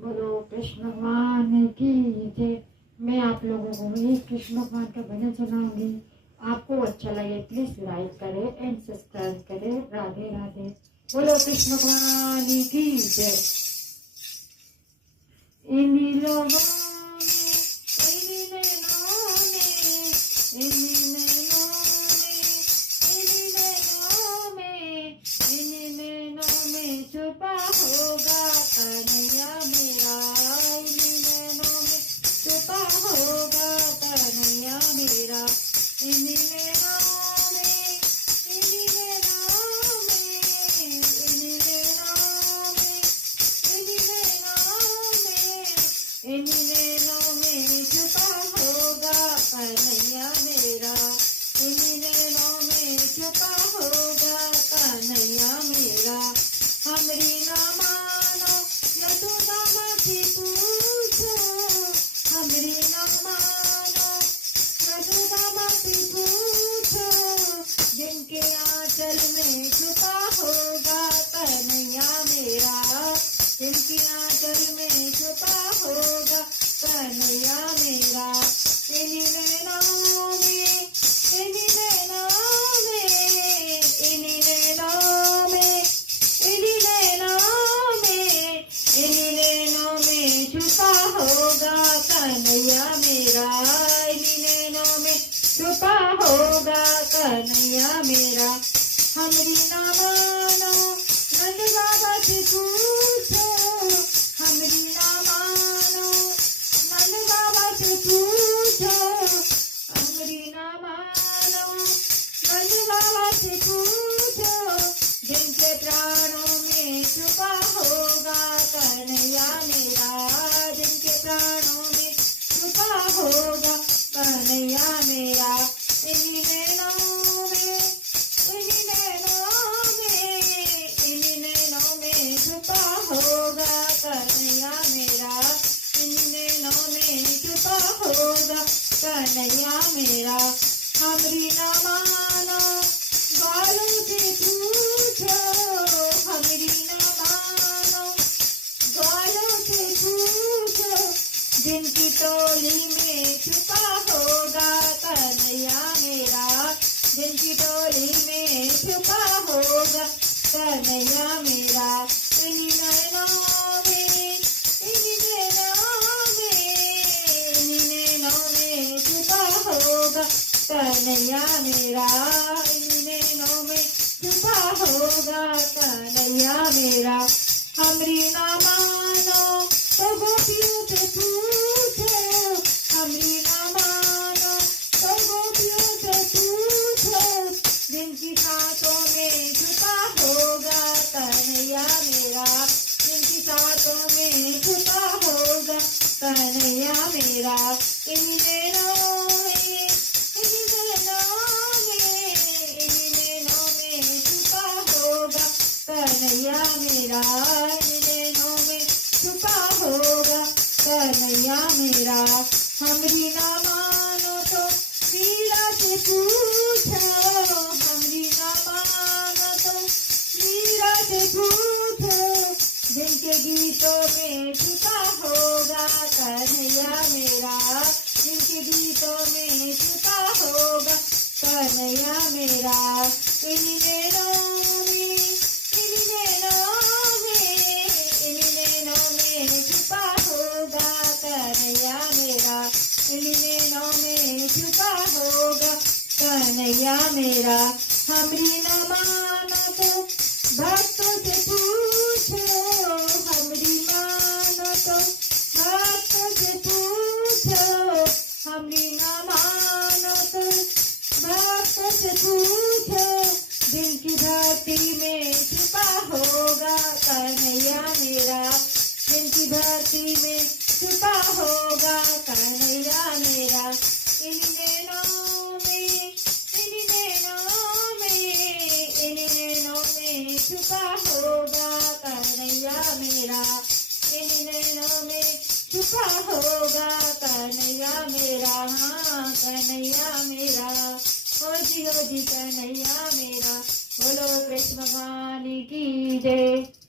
बोलो कृष्ण भगवान की जय। मैं आप लोगों को एक कृष्ण भगवान का भजन सुनाऊंगी। आपको अच्छा लगे प्लीज लाइक करें एंड सब्सक्राइब करें। राधे राधे। बोलो कृष्ण भगवान की जय। इन्हीं लोगों में, इन्हीं नैनों में, इन्हीं नैनों में, इन्हीं नैनों में, इन्हीं नैनों में छुपा होगा कन्हैया मेरा। इन्हीं नैनों में छुपा होगा कन्हैया मेरा। इन्हीं नैनों में, इन्हीं नैनों में, इन्हीं नैनों में, इन्हीं नैनों में, इन्हीं नैनों में छुपा होगा कन्हैया मेरा। इन्हीं नैनों में छुपा होगा कन्हैया मेरा। हमरी ना मानो यशोदा की पूछो, हमरी ना मानो यशोदा की पूछो, जिनके आंचल में छुपा होगा कन्हैया मेरा। जिनकी आंचल में छुपा होगा कन्हैया मेरा। इन्हीं नैनों में, इन्हीं नैनों में, इन्हीं नैनों में, इन्हीं नैनों में, इन्हीं नैनों में छुपा होगा कन्हैया मेरा। इन्हीं नैनों में छुपा होगा कन्हैया मेरा। हमरी ना मानो नंद बाबा से पूछो, हमरी ना मानो नंद बाबा से पूछो, हमरी ना मानो नंद बाबा से पूछो, जिनके प्राणों में छुपा होगा कन्हैया मेरा। जिनके प्राणों में छुपा होगा कन्हैया मेरा। इन्हीं नैनों में, इन्हीं नैनों में, इन्हीं नैनों में छुपा होगा कन्हैया मेरा। इन्हीं नैनों में छुपा होगा कन्हैया मेरा। हमरी ना मानो ग्वालों से पूछो, हमरी ना मानो ग्वालों से पूछो, जिनकी टोली में छुपा होगा कन्हैया मेरा। जिनकी टोली में छुपा होगा कन्हैया मेरा। इन्हीं नैनों में, इन्हीं नैनों में, इन्हीं नैनों में छुपा होगा कन्हैया मेरा। इन्हीं नैनों में छुपा होगा कन्हैया मेरा। हमरी ना मानो तो गोपियों से पूछो, हमरी ना मानो तो गोपियों से पूछो, जिनकी सांसों में छुपा होगा कन्हैया मेरा। जिनकी सांसों में छुपा होगा कन्हैया मेरा। इन्हीं नैनों में, इन्हीं नैनों में, इन्हीं नैनों में छुपा होगा कन्हैया मेरा। इन्हीं नैनों में छुपा होगा कन्हैया मेरा। हमरी ना मानो तो मीरा से पूछो, हमरी ना मानो तो मीरा से पूछो, जिनके गीतों में छुपा होगा कन्हैया मेरा। जिनके गीतों में छुपा होगा कन्हैया मेरा। इन्हीं नैनों में, इन्हीं नैनों में, इन्हीं नैनों में छुपा होगा कन्हैया मेरा। इन्हीं नैनों में छुपा होगा कन्हैया मेरा। हमरी ना मानो तो भक्तों से पूछो, हमरी मानो तो भक्तों से पूछो, हमरी ना मानो तो भक्तों से पूछो, जिनकी धरती में छुपा होगा कन्हैया मेरा। जिनकी धरती में छुपा होगा कन्हैया मेरा। इन्हीं नैनों में, इन्हीं नैनों में, इन्हीं नैनों में छुपा होगा कन्हैया मेरा। इन्हीं नैनों में छुपा होगा कन्हैया मेरा। हाँ कन्हैया मेरा, हो जी कन्हैया मेरा। बोलो कृष्ण भगवान की जय।